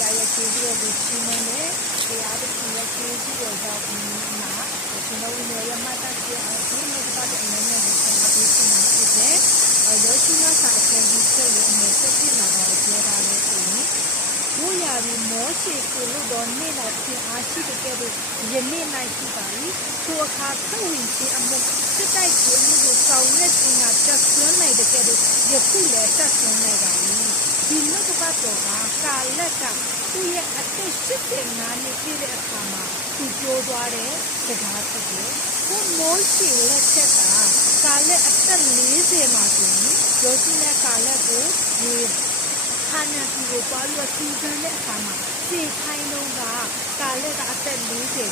ရာရဲ့ကျေးဇူးတော်ကိုချီးမွမ်းတယ်တရားသခင်ရဲ့ကျေးဇူးတော်ကြောင့်ဒီမှာကျွန်တော်တို့ရဲ့မတ်တပ်ရဲ့အဆုံးနဲ့ပတ်သက်တဲ့အနေနဲ့ကိုဆက်ပြီးရှင်းပြဖြစ်တယ်ယောရှိမစာအခန်းကြီး7ရဲ့အငယ်7မှာတော့ပြောထားလို့ဆိုရင်တို့ရာပြီးမောရှေကိုလို့တော့နေ့၌ဖြစ်အားရှိတဲ့ကဲ့သို့ယနေ့၌ရှိပါ၏ထိုအခါသဝင်ခြင်းအမှုစစ်တိုက်ခြင်းကိုဆောင်ရွက်ခြင်းကတက်ဆွမ်းနိုင်တဲ့ကဲ့သို့ယခုလည်းတက်ဆွမ်းနိုင်ပါ၏ဒီနှုတ်ကပတ်တော်ကကာလက်ကသူ့ရဲ့အသက်85နှစ်ပြည့်တဲ့အခါမှာသူပြောသွားတဲ့စကားဖြစ်တယ်။ကိုမောရှေလက်ထက်ကကာလက်အသက်40မှာဆိုရင်ယောရှိနဲ့ကာလက်ကိုဒီခါနာပြည်ကိုသွားပြီးစီကံတဲ့အခါမှာစေခိုင်းတော့ကကာလက်ကအသက်40ပဲရှိ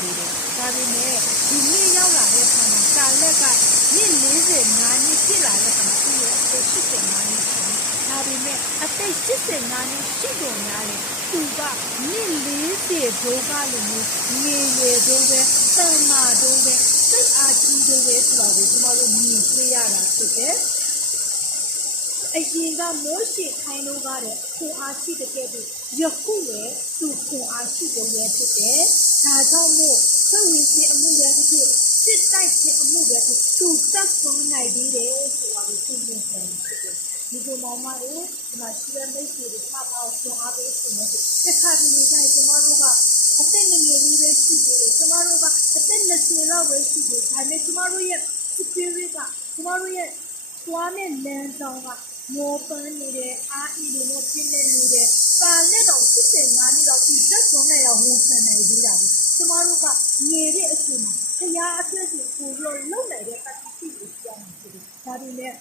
သေးတယ်။ဒါပေမဲ့ဒီနေ့ရောက်လာတဲ့အခါမှာကာလက်ကနှစ်45နှစ်ပြည့်လာတဲ့အခါမှာသူ့ရဲ့အသက်85နှစ်ရှိတယ်။ဒါပေမဲ့အသက်85နှစ်ရှိတော်များတယ်သူကနှစ်40ဒုကလိုမျိုးငယ်ရွယ်တို့ပဲတန်မာတို့ပဲစိတ်အားကြီးတို့ပဲဆိုတာကိုကျွန်တော်တို့မြင်တွေ့ရတာဖြစ်တယ်အရင်ကမိုးရှေခိုင်းလို့ကတဲ့ခွန်အားရှိတဲ့ကဲ့သို့ယခုလည်းသူခွန်အားရှိတော်ရဲ့ဖြစ်တယ်ဒါကြောင့်မို့သဝင်ခြင်းအမှုရဲ့ဖြစ်စစ်တိုက်ခြင်းအမှုရဲ့သူတက်ဆုံးနိုင်သေးတယ်ဆိုတာကိုသိနေတယ်ဖြစ်တယ်ဒီလိုမှမဟုတ်ဒီမှာရှိတဲ့မိတ်ဆွေတွေမှတ်အောင်ဆွအားပေးနေတယ်။တစ်ခါတလေကျရင်ကျမတို့ကအသက်ငယ်ငယ်လေးပဲရှိသေးတယ်။ကျမတို့ကအသက်20လောက်ပဲရှိသေးတယ်။ဒါပေမဲ့ကျမတို့ရဲ့ spirit ကကျမတို့ရဲ့သွားနဲ့လမ်းဆောင်ကမောပန်းနေတဲ့အားအီတွေနဲ့ပြည့်နေနေတဲ့ပါလက်တော်85နှစ်တော့ဒီသက်ဆုံးနဲ့တော့ဝန်ခံနိုင်သေးတာလေ။ကျမတို့ကငယ်တဲ့အချိန်မှာဖရားအသက်ကိုပို့လို့လုံနိုင်တဲ့ capacity ကိုပြောင်းနေတယ်။ဒါပေမဲ့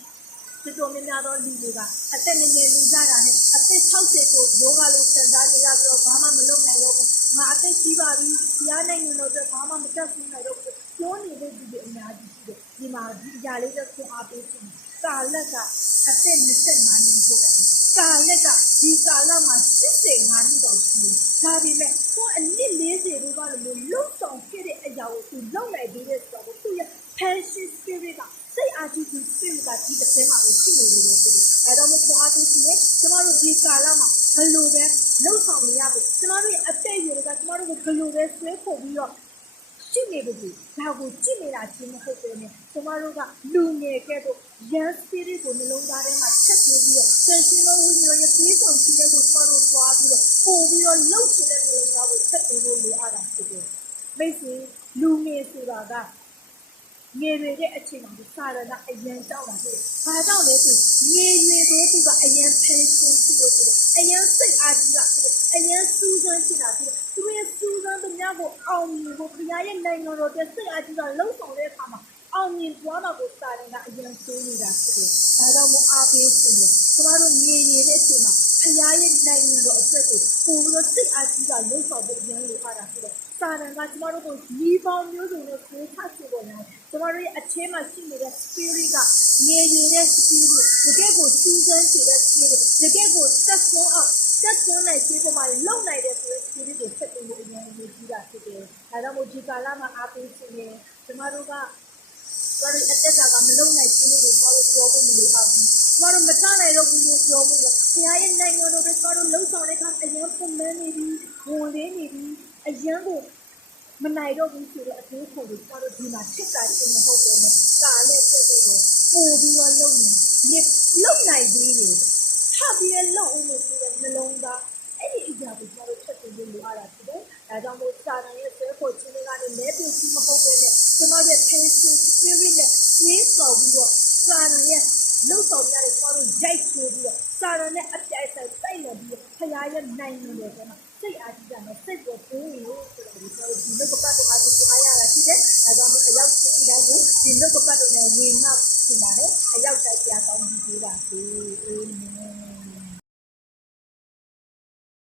တော်များများသောလူတွေကအသက်ငယ်ငယ်လူကြတာနဲ့အသက်60ကိုယောဂလို့ခံစားနေရပြီးတော့ဘာမှမလုပ်နိုင်တော့ဘူး။ငါအသက်ကြီးပါပြီ။တရားနိုင်ရင်တော့ဘာမှမတတ်ဘူးနိုင်တော့ဘူး။ပြောနေတဲ့လူတွေအများကြီးရှိတယ်။ဒီမှာဒီအရာလေးတော့ဆွအားပေးခြင်း။ကာလက်ကအသက်25နှစ်ပို့တယ်။ကာလက်ကဒီကာလမှာ85နှစ်တော့ရှိတယ်။ဒါပေမဲ့ကိုအနည်း40တို့ကလည်းလုံဆောင်ခဲ့တဲ့အရာကိုသူလုံနိုင်သေးတယ်ဆိုတော့သူရဲ့ passion spirit ကစိတ်အားကြီးသူစိတ်ကဒီတစ်ထဲမှာပဲရှိနေတယ်ဆိုတော့အဲတော့မအားသေးဘူးလေကျမတို့ဒီကာလမှာဘယ်လိုပဲလှုပ်ဆောင်နေရပြီကျမတို့ရဲ့အသက်အရွယ်ကကျမတို့ကိုဘယ်လိုပဲဆွဲဖို့ပြီးတော့ရှိနေပြီဒါကိုကြည့်နေတာချင်းမဟုတ်ဘူးနဲ့ကျမတို့ကလူငယ်ကဲ့သို့ရန် spirit ကိုနှလုံးသားထဲမှာချက်ပြီးတော့ဆင်ရှင်သောဝိညာဉ်ရဲ့ပြေးဆောင်ရှိတဲ့ကိုကျမတို့သွားပြီးတော့ပို့ပြီးတော့လှုပ်ချင်တဲ့နှလုံးသားကိုချက်ပြီးလို့လိုအပ်တာဖြစ်တယ်မိတ်ဆွေလူငယ်ဆိုတာကငယ်ရွယ်တဲ့အချိန်မှာစာရဏအရန်တောက်တာဖြစ်။ဘာကြောင့်လဲဆိုငယ်ရွယ်တဲ့သူကအရန်ဖန်ဆင်းရှိလို့ဖြစ်တယ်။အရန်စိတ်အားကြီးတာဖြစ်တယ်။အရန်စူးစမ်းရှိတာဖြစ်တယ်။သူရဲ့စူးစမ်းသမျှကိုအောင်မြင်ဖို့ဘုရားရဲ့နိုင်ငံတော်တဲ့စိတ်အားကြီးတာလှုပ်ဆောင်တဲ့အခါမှာအောင်မြင်သွားမှာကိုစာရဏအရန်ဆိုးနေတာဖြစ်တယ်။ဒါကြောင့်မို့အားပေးခြင်းတယ်။ကျမတို့ငယ်ရွယ်တဲ့အချိန်မှာဘုရားရဲ့နိုင်ငံတော်အတွက်ကိုပို့ပြီးတော့စိတ်အားကြီးတာလှုပ်ဆောင်ဖို့အရန်လိုအပ်တာဖြစ်တယ်။စာရဏကကျမတို့ကိုဒီပေါင်းမျိုးစုံနဲ့ကိုယ်ထပ်စေပေါ်လာတယ်ကျမတို့ရဲ့အချင်းမှာရှိနေတဲ့ spirit ကငြိမ်နေတဲ့ spirit တကယ်ကိုစူးစမ်းနေတဲ့ spirit တကယ်ကိုတက်ဆုံးအောင်တက်ဆုံးနိုင်ခြင်းပေါ်မှာလုံနိုင်တဲ့ spirit ကိုဆက်ပြီးလို့အရင်ကကြီးတာဖြစ်တယ်။ဒါကြောင့်မို့ဒီကာလမှာအားပေးခြင်းနဲ့ကျမတို့ကဘာလို့အတက်ကမလုံနိုင်ခြင်းတွေကိုပြောဖို့မလိုပါဘူး။ကျမတို့မတနိုင်တော့ဘူးလို့ပြောဖို့ဘုရားရဲ့နိုင်ငံတော်ကိုကျမတို့လုံဆောင်တဲ့အခါအရင်ပုံမှန်နေပြီးဝင်လေးနေပြီးအရင်ကိုမနိုင်တော့ဘူးဆိုတော့အသေးဖို့ကိုကျတော့ဒီမှာချက်တာချင်းမဟုတ်ဘူးနဲ့ကာလက်တက်တယ်ပို့ပြီးတော့လုံနေလုံနိုင်သေးတယ်ထပ်ပြီးလုံအောင်လို့ဆိုတဲ့နှလုံးသားအဲ့ဒီအရာကိုကျတော့ချက်တင်လို့လိုရတာဖြစ်တယ်ဒါကြောင့်မို့စာတန်ရဲ့ဆွဲဖို့ခြင်းတွေကလည်းလဲပြစီမဟုတ်ဘဲနဲ့ကျမတို့ရဲ့ passion spirit နဲ့ရင်းဆောင်ပြီးတော့စာတန်ရဲ့လုံဆောင်ရတဲ့ကျမတို့ရိုက်ချပြီးတော့စာတန်နဲ့အပြိုင်ဆိုင်တိုက်နေပြီးဖခင်ရဲ့နိုင်ငံတော်ကမှာစိတ်အားကြီးတာနဲ့စိတ်ကိုတိုးလို့ဆိုတော့ဒီလိုဒီလိုပတ်တော့အားကိုအားရတာရှိတယ်။ဒါကြောင့်အရောက်ရှိတဲ့ကိုဒီလိုပတ်တော့နဲ့ဝင်နောက်ဖြစ်ပါတယ်။အရောက်တိုက်ပြကောင်းပြီးပါစေ။အာမင်